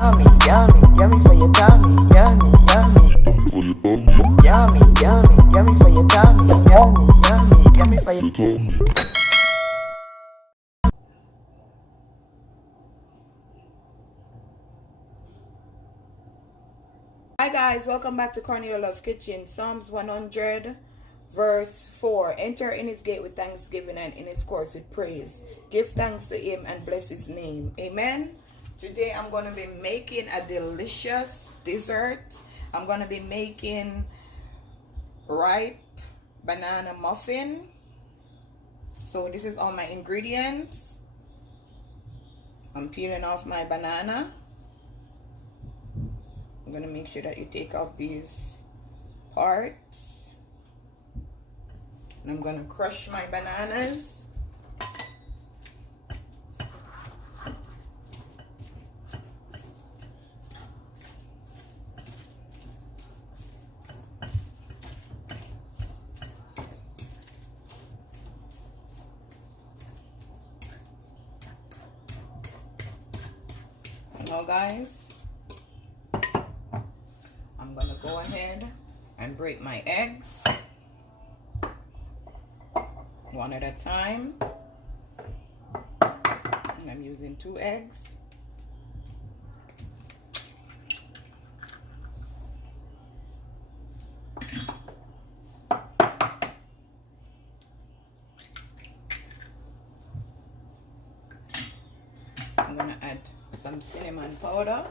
Yummy, yummy, yummy for your tummy. Yummy, yummy. Yummy, yummy, yummy for your tummy. Yummy, yummy, yummy for your tummy. Hi guys, welcome back to Cornelialove Kitchen. Psalms 100 verse 4. Enter in his gate with thanksgiving and in his courts with praise. Give thanks to him and bless his name. Amen. Today I'm going to be making a delicious dessert. I'm going to be making ripe banana muffin. So this is all my ingredients. I'm peeling off my banana. I'm going to make sure that you take out these parts. And I'm going to crush my bananas. Now guys, I'm going to go ahead and break my eggs one at a time. And I'm using 2 eggs. I'm going to add some cinnamon powder.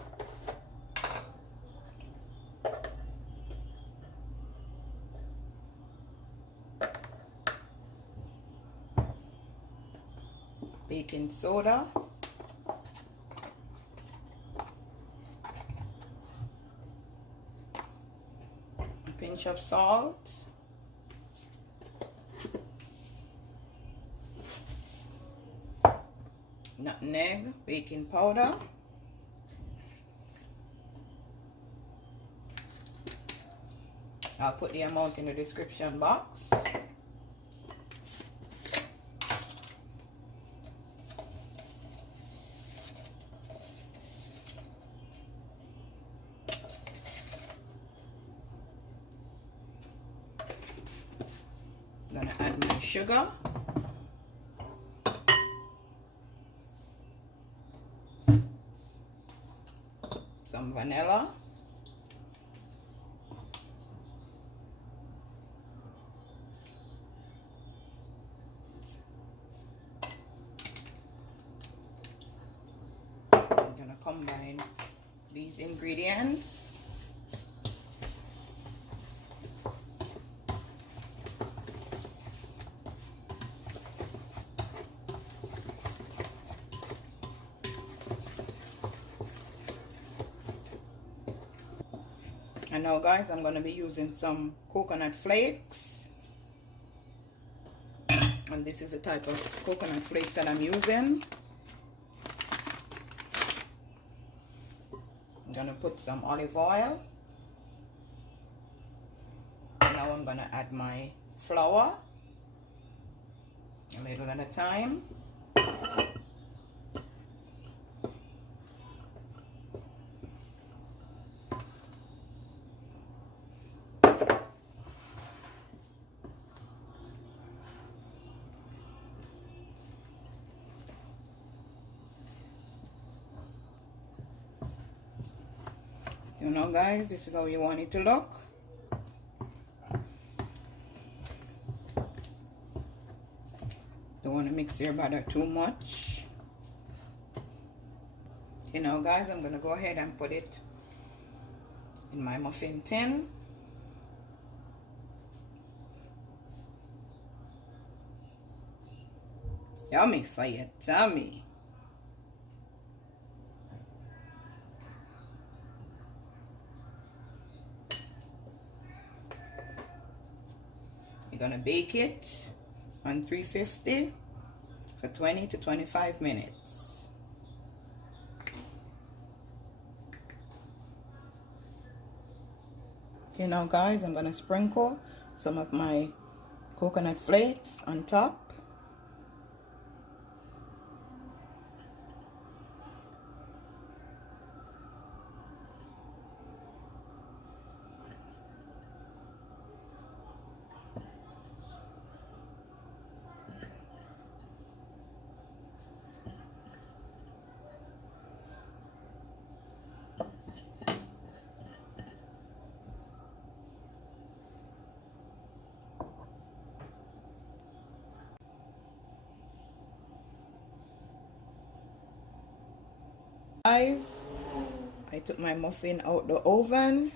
Baking soda, a pinch of salt, nutmeg, baking powder, I'll put the amount in the description box. I'm gonna add my sugar, some vanilla, I'm gonna combine these ingredients. And now guys, I'm going to be using some coconut flakes. And this is the type of coconut flakes that I'm using. I'm going to put some olive oil. Now I'm going to add my flour, a little at a time. You know guys, this is how you want it to look. Don't want to mix your batter too much. You know guys, I'm going to go ahead and put it in my muffin tin. Yummy for your tummy. You're gonna bake it on 350 for 20 to 25 minutes. Okay, now guys, I'm gonna sprinkle some of my coconut flakes on top. Guys, I took my muffin out the oven.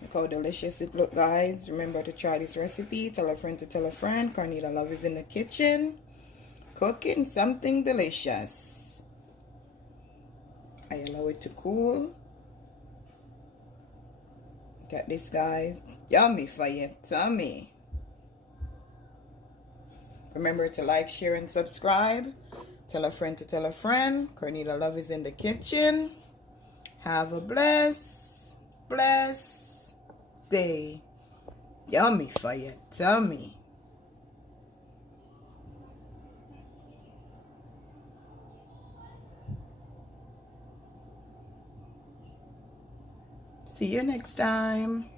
Look how delicious it look, guys. Remember to try this recipe. Tell a friend to tell a friend. Cornelialove is in the kitchen cooking something delicious. I allow it to cool. Look at this, guys. Yummy for your tummy. Remember to like, share, and subscribe. Tell a friend to tell a friend. Cornelialove is in the kitchen. Have a blessed day. Yummy for your tummy. See you next time.